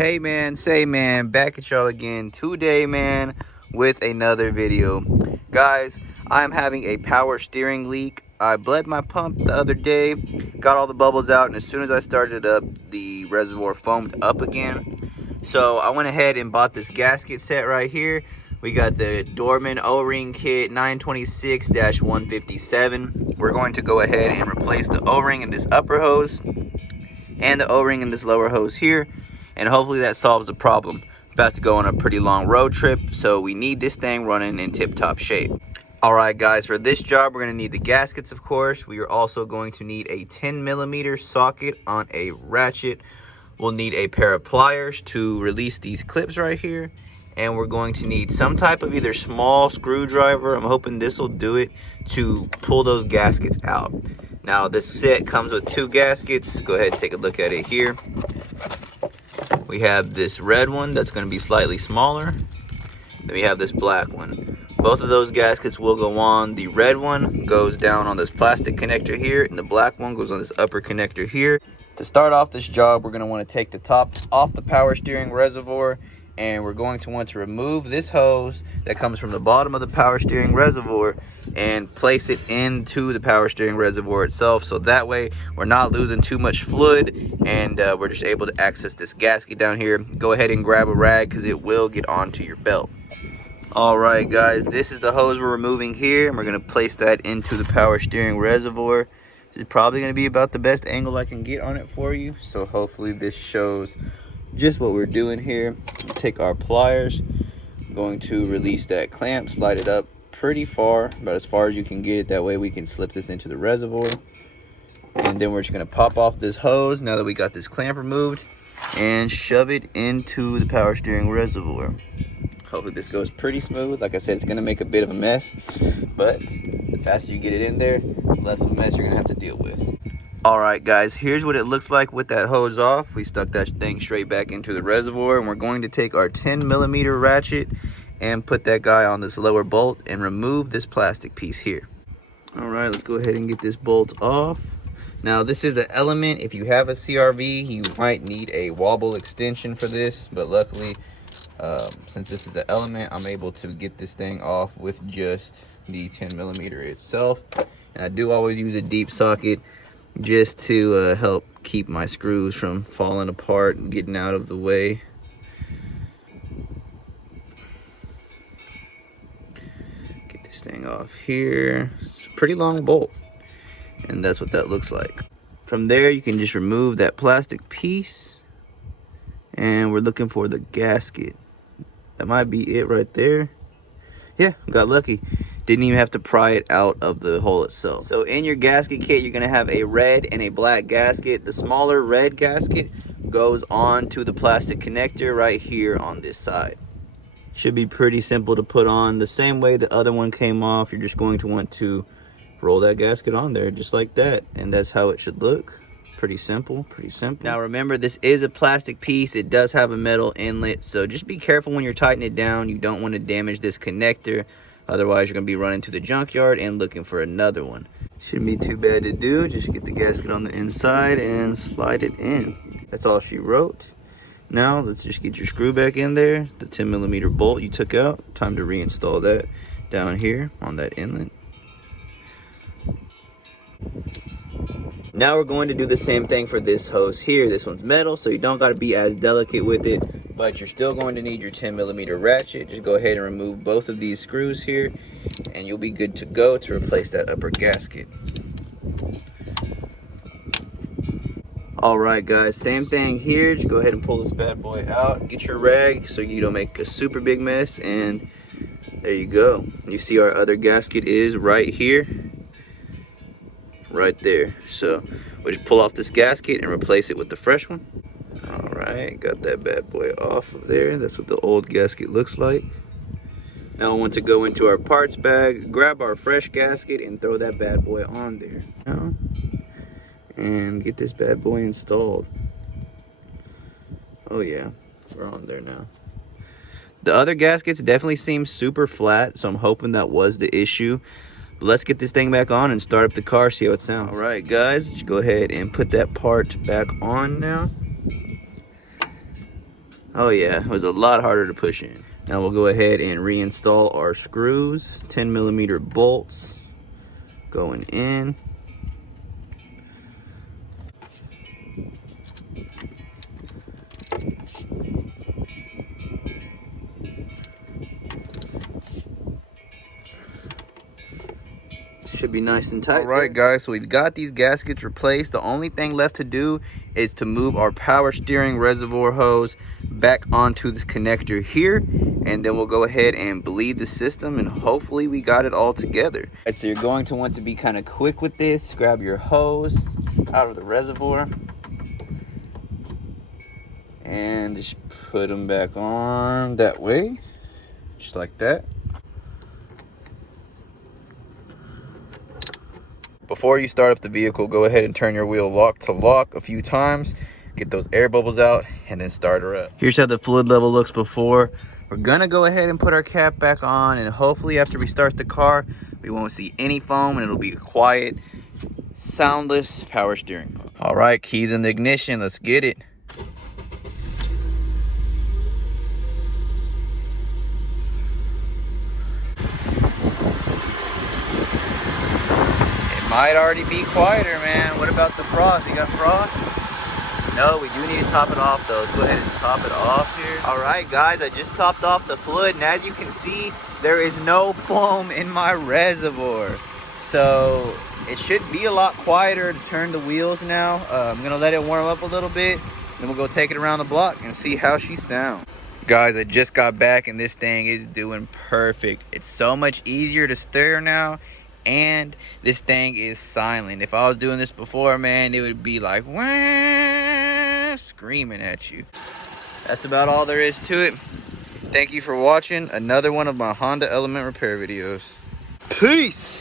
Hey man, say man, back at y'all again today, man, with another video. Guys, I'm having a power steering leak. I bled my pump the other day, got all the bubbles out, and as soon as I started up, the reservoir foamed up again. So I went ahead and bought this gasket set right here. We got the Dorman O-ring kit 926-157. We're going to go ahead and replace the O-ring in this upper hose and the O-ring in this lower hose here, and hopefully that solves the problem. About to go on a pretty long road trip, so we need this thing running in tip-top shape. Alright guys, for this job we're going to need the gaskets, of course. We are also going to need a 10mm socket on a ratchet. We'll need a pair of pliers to release these clips right here, and we're going to need some type of either small screwdriver, I'm hoping this will do it, to pull those gaskets out. Now this set comes with two gaskets. Go ahead and take a look at it here. We have this red one that's going to be slightly smaller. Then we have this black one. Both of those gaskets will go on. The red one goes down on this plastic connector here, and the black one goes on this upper connector here. To start off this job, we're going to want to take the top off the power steering reservoir, and we're going to want to remove this hose that comes from the bottom of the power steering reservoir and place it into the power steering reservoir itself, so that way we're not losing too much fluid, and we're just able to access this gasket down here. Go ahead and grab a rag because it will get onto your belt. Alright guys, this is the hose we're removing here, and we're going to place that into the power steering reservoir. This is probably going to be about the best angle I can get on it for you, so hopefully this shows just what we're doing here. We'll take our pliers, I'm going to release that clamp, slide it up pretty far, about as far as you can get it, that way we can slip this into the reservoir. And then we're just going to pop off this hose now that we got this clamp removed and shove it into the power steering reservoir. Hopefully this goes pretty smooth. Like I said, it's going to make a bit of a mess, but the faster you get it in there, the less of a mess you're going to have to deal with. Alright guys, here's what it looks like with that hose off. We stuck that thing straight back into the reservoir, and we're going to take our 10mm ratchet and put that guy on this lower bolt and remove this plastic piece here. Alright, let's go ahead and get this bolt off. Now this is an element. If you have a CRV, you might need a wobble extension for this, but luckily since this is an element, I'm able to get this thing off with just the 10mm itself. And I do always use a deep socket just to help keep my screws from falling apart and getting out of the way. Get this thing off here. It's a pretty long bolt, and that's what that looks like. From there you can just remove that plastic piece, and we're looking for the gasket. That might be it right there. Yeah, got lucky. Didn't even have to pry it out of the hole itself. So in your gasket kit, you're gonna have a red and a black gasket. The smaller red gasket goes on to the plastic connector right here on this side. Should be pretty simple to put on. The same way the other one came off, you're just going to want to roll that gasket on there just like that, and that's how it should look. Pretty simple, pretty simple. Now remember, this is a plastic piece. It does have a metal inlet, so just be careful when you're tightening it down. You don't want to damage this connector, otherwise you're going to be running to the junkyard and looking for another one. Shouldn't be too bad to do. Just get the gasket on the inside and slide it in. That's all she wrote. Now let's just get your screw back in there. The 10mm bolt you took out, time to reinstall that down here on that inlet. Now we're going to do the same thing for this hose here. This one's metal, so you don't got to be as delicate with it, but you're still going to need your 10mm ratchet. Just go ahead and remove both of these screws here, and you'll be good to go to replace that upper gasket. Alright guys, same thing here. Just go ahead and pull this bad boy out. Get your rag so you don't make a super big mess, and there you go. You see our other gasket is right here. Right there. So we'll just pull off this gasket and replace it with the fresh one. Alright, got that bad boy off of there. That's what the old gasket looks like. Now we want to go into our parts bag, grab our fresh gasket, and throw that bad boy on there. Now, and get this bad boy installed. Oh yeah, we're on there now. The other gaskets definitely seem super flat, so I'm hoping that was the issue. But let's get this thing back on and start up the car, see how it sounds. All right, guys, let's go ahead and put that part back on now. Oh yeah, it was a lot harder to push in. Now we'll go ahead and reinstall our screws. 10mm bolts going in. Should be nice and tight. All right, guys, so we've got these gaskets replaced. The only thing left to do is to move our power steering reservoir hose back onto this connector here, and then we'll go ahead and bleed the system, and hopefully we got it all together. All right, so you're going to want to be kind of quick with this. Grab your hose out of the reservoir and just put them back on that way, just like that. Before you start up the vehicle, go ahead and turn your wheel lock to lock a few times, get those air bubbles out, and then start her up. Here's how the fluid level looks before. We're gonna go ahead and put our cap back on, and hopefully after we start the car, we won't see any foam and it'll be a quiet, soundless power steering. All right, keys in the ignition, let's get it. Might already be quieter, man. What about the frost? You got frost? No, we do need to top it off though. Let's go ahead and top it off here. All right, guys, I just topped off the fluid, and as you can see, there is no foam in my reservoir. So it should be a lot quieter to turn the wheels now. I'm gonna let it warm up a little bit, then we'll go take it around the block and see how she sounds. Guys, I just got back and this thing is doing perfect. It's so much easier to steer now. And this thing is silent. If I was doing this before, man, it would be like, wah, screaming at you. That's about all there is to it. Thank you for watching another one of my Honda Element repair videos. Peace!